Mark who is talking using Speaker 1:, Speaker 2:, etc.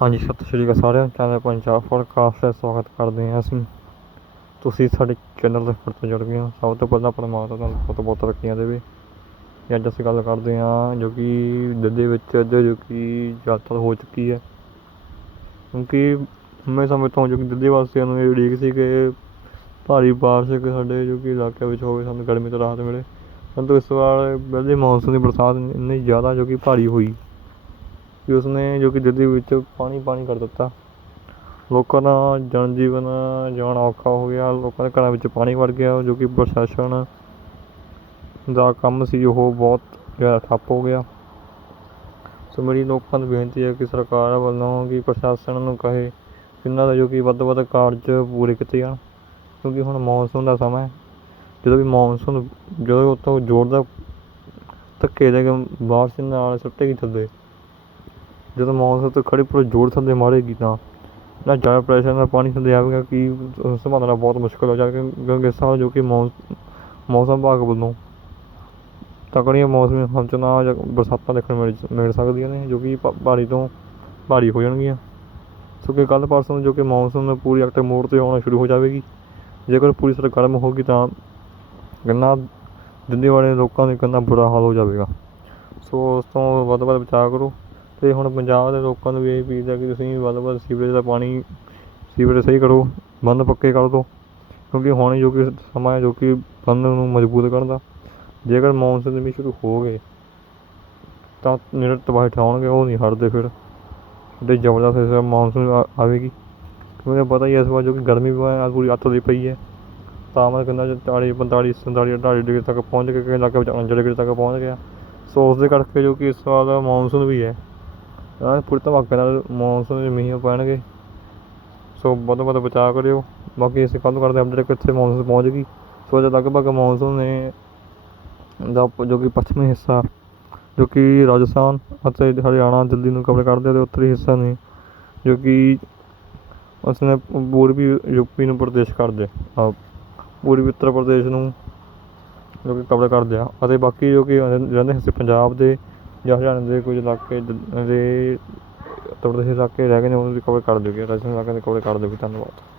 Speaker 1: ਹਾਂਜੀ, ਸਤਿ ਸ਼੍ਰੀ ਅਕਾਲ ਸਾਰਿਆਂ ਚੈਨਲ ਪੰਜਾਬ ਪੋਡਕਾਸਟ ਦਾ ਸਵਾਗਤ ਕਰਦੇ ਹਾਂ ਅਸੀਂ। ਤੁਸੀਂ ਸਾਡੇ ਚੈਨਲ ਦੇ ਫਿਰ ਤੋਂ ਜੁੜ ਗਏ ਹੋ। ਸਭ ਤੋਂ ਪਹਿਲਾਂ ਪਰਮਾਤਮਾ ਤੁਹਾਨੂੰ ਬਹੁਤ ਬਹੁਤ ਤਰੱਕੀਆਂ ਦੇਵੇ ਤੇ ਅੱਜ ਅਸੀਂ ਗੱਲ ਕਰਦੇ ਹਾਂ ਜੋ ਕਿ ਦਿੱਲੀ ਵਿੱਚ ਅੱਜ ਜੋ ਕਿ ਯਾਤਰਾ ਹੋ ਚੁੱਕੀ ਹੈ। ਕਿਉਂਕਿ ਮੈਂ ਸਮੇਂ ਤੋਂ ਜੋ ਕਿ ਦਿੱਲੀ ਵਾਸੀਆਂ ਨੂੰ ਇਹ ਉਡੀਕ ਸੀ ਕਿ ਭਾਰੀ ਬਾਰਿਸ਼ ਕਿ ਸਾਡੇ ਜੋ ਕਿ ਇਲਾਕੇ ਵਿੱਚ ਹੋਵੇ, ਸਾਨੂੰ ਗਰਮੀ ਤੋਂ ਰਾਹਤ ਮਿਲੇ। ਪਰੰਤੂ ਇਸ ਵਾਰ ਪਹਿਲੇ ਮੌਨਸੂਨ ਦੀ ਬਰਸਾਤ ਇੰਨੀ ਜ਼ਿਆਦਾ ਜੋ ਕਿ ਭਾਰੀ ਹੋਈ। ਕਿ ਉਸਨੇ ਜੋ ਕਿ ਦਿੱਲੀ ਵਿੱਚ ਪਾਣੀ ਪਾਣੀ ਕਰ ਦਿੱਤਾ। ਲੋਕਾਂ ਦਾ ਜਨ ਜੀਵਨ ਜਿਉਣਾ ਔਖਾ ਹੋ ਗਿਆ। ਲੋਕਾਂ ਦੇ ਘਰਾਂ ਵਿੱਚ ਪਾਣੀ ਵੜ ਗਿਆ, ਜੋ ਕਿ ਪ੍ਰਸ਼ਾਸਨ ਦਾ ਕੰਮ ਸੀ, ਉਹ ਬਹੁਤ ਜ਼ਿਆਦਾ ਠੱਪ ਹੋ ਗਿਆ। ਸੋ ਮੇਰੀ ਲੋਕਾਂ ਨੂੰ ਬੇਨਤੀ ਹੈ ਕਿ ਸਰਕਾਰ ਵੱਲੋਂ ਕਿ ਪ੍ਰਸ਼ਾਸਨ ਨੂੰ ਕਹੇ, ਇਹਨਾਂ ਦਾ ਜੋ ਕਿ ਵੱਧ ਤੋਂ ਵੱਧ ਕਾਰਜ ਪੂਰੇ ਕੀਤੇ ਜਾਣ। ਕਿਉਂਕਿ ਹੁਣ ਮੌਨਸੂਨ ਦਾ ਸਮਾਂ ਹੈ। ਜਦੋਂ ਵੀ ਮੌਨਸੂਨ, ਜਦੋਂ ਉੱਤੋਂ ਜ਼ੋਰਦਾਰ ਧੱਕੇ ਦੇ ਕੇ ਬਾਰਿਸ਼ ਨਾਲ ਸੁੱਟੇਗੀ ਥੱਲੇ ਜਦੋਂ ਮੌਨਸੂਨ ਤੋਂ ਖੜੀ ਪੂਰਾ ਜ਼ੋਰ ਥੱਲੇ ਮਾਰੇਗੀ ਤਾਂ ਨਾ ਜ਼ਿਆਦਾ ਪ੍ਰੈਸ਼ਰ ਨਾਲ ਪਾਣੀ ਥੱਲੇ ਆਵੇਗਾ ਕਿ ਸੰਭਾਲਣਾ ਬਹੁਤ ਮੁਸ਼ਕਲ ਹੋ ਜਾਏਗਾ ਕਿਉਂਕਿ ਸਾਲ ਜੋ ਕਿ ਮੌ ਮੌਸਮ ਵਿਭਾਗ ਵੱਲੋਂ ਤਕੜੀਆਂ ਮੌਸਮੀ ਹਲਚਲਾਂ ਜਾਂ ਬਰਸਾਤਾਂ ਦੇਖਣ ਮਿਲ ਮਿਲ ਸਕਦੀਆਂ ਨੇ, ਜੋ ਕਿ ਭਾ- ਭਾਰੀ ਤੋਂ ਭਾਰੀ ਹੋ ਜਾਣਗੀਆਂ। ਸੋ ਕਿ ਕੱਲ੍ਹ ਪਰਸੋਂ ਜੋ ਕਿ ਮੌਨਸੂਨ ਪੂਰੀ ਐਕਟਿਵ ਮੋੜ 'ਤੇ ਆਉਣਾ ਸ਼ੁਰੂ ਹੋ ਜਾਵੇਗੀ। ਜੇਕਰ ਪੂਰੀ ਤਰ੍ਹਾਂ ਗਰਮ ਹੋਗੀ ਤਾਂ ਗੰਨਾ ਦਿੱਲੀ ਵਾਲੇ ਲੋਕਾਂ ਦੇ ਗੰਨਾ ਬੁਰਾ ਹਾਲ ਹੋ ਜਾਵੇਗਾ। ਸੋ ਉਸ ਤੋਂ ਵੱਧ ਤੋਂ ਵੱਧ ਬਚਾਅ ਕਰੋ। ਅਤੇ ਹੁਣ ਪੰਜਾਬ ਦੇ ਲੋਕਾਂ ਨੂੰ ਵੀ ਇਹੀ ਅਪੀਲ ਹੈ ਕਿ ਤੁਸੀਂ ਵੱਧ ਤੋਂ ਵੱਧ ਸੀਵਰੇਜ ਦਾ ਪਾਣੀ, ਸੀਵਰੇਜ ਸਹੀ ਕਰੋ, ਬੰਦ ਪੱਕੇ ਕਰ ਦਿਓ, ਕਿਉਂਕਿ ਹੁਣ ਜੋ ਕਿ ਸਮਾਂ ਹੈ ਜੋ ਕਿ ਬੰਦ ਨੂੰ ਮਜ਼ਬੂਤ ਕਰਨ ਦਾ। ਜੇਕਰ ਮੌਨਸੂਨ ਵੀ ਸ਼ੁਰੂ ਹੋ ਗਏ, ਤਾਂ ਜਿਹੜੇ ਤਬਾਹੀ ਠਾਉਣਗੇ ਉਹ ਨਹੀਂ ਹਟਦੇ ਫਿਰ। ਤੇ ਜ਼ਬਰਦਸਤ ਇਸ ਮੌਨਸੂਨ ਆਵੇਗੀ। ਕਿਉਂਕਿ ਪਤਾ ਹੀ ਇਸ ਵਾਰ ਜੋ ਕਿ ਗਰਮੀ ਹੈ, ਪੂਰੀ ਅੱਤ ਦੀ ਪਈ ਹੈ। ਤਾਪਮਾਨ ਕਿੰਨਾ ਚਾਲੀ, ਪੰਤਾਲੀ, ਸੰਤਾਲੀ ਅਠਤਾਲੀ ਡਿਗਰੀ ਤੱਕ ਪਹੁੰਚ ਕੇ ਕਈ ਇਲਾਕੇ ਵਿੱਚ ਉਣੰਜਾ ਡਿਗਰੀ ਤੱਕ ਪਹੁੰਚ ਗਿਆ। ਸੋ ਉਸ ਦੇ ਕਰਕੇ ਜੋ ਕਿ ਇਸ ਵਾਰ ਮੌਨਸੂਨ ਵੀ ਹੈ ਹਾਂ, ਪੂਰੀ ਧਮਾਕੇ ਨਾਲ ਮੌਨਸੂਨ ਦੇ ਮੀਂਹ ਪੈਣਗੇ। ਸੋ ਵੱਧ ਤੋਂ ਵੱਧ ਬਚਾਅ ਕਰਿਓ। ਬਾਕੀ ਅਸੀਂ ਕੱਲ੍ਹ ਨੂੰ ਕਰਦੇ ਅਪਡੇਟ ਕਿੱਥੇ ਮੌਨਸੂਨ ਪਹੁੰਚ ਗਈ। ਸੋ ਅਜੇ ਲਗਭਗ ਮੌਨਸੂਨ ਨੇ ਦਾ ਜੋ ਕਿ ਪੱਛਮੀ ਹਿੱਸਾ, ਜੋ ਕਿ ਰਾਜਸਥਾਨ ਅਤੇ ਹਰਿਆਣਾ ਦਿੱਲੀ ਨੂੰ ਕਵਰ ਕਰਦੇ ਅਤੇ ਉੱਤਰੀ ਹਿੱਸਾ ਨੇ, ਜੋ ਕਿ ਉਸਨੇ ਪੂਰਬੀ ਯੂਪੀ ਨੂੰ ਪ੍ਰਦੇਸ਼ ਕਰਦੇ ਆ ਪੂਰਬੀ ਉੱਤਰ ਪ੍ਰਦੇਸ਼ ਨੂੰ ਜੋ ਕਿ ਕਵਰ ਕਰਦੇ ਆ। ਅਤੇ ਬਾਕੀ ਜੋ ਕਿ ਰਹਿੰਦੇ ਹਿੱਸੇ ਪੰਜਾਬ ਦੇ ਜਾਂ ਹਰਿਆਣੇ ਦੇ ਕੁਝ ਇਲਾਕੇ ਦ- ਦੇ ਇਲਾਕੇ ਰਹਿ ਗਏ ਨੇ, ਉਹਨਾਂ ਦੀ ਕਵਰ ਕਰ ਦਿਓਗੇ ਰਾਜਸਥਾਨ ਇਲਾਕੇ ਦੀ ਕਵਰ ਕਰ ਦਿਓਗੇ ਧੰਨਵਾਦ।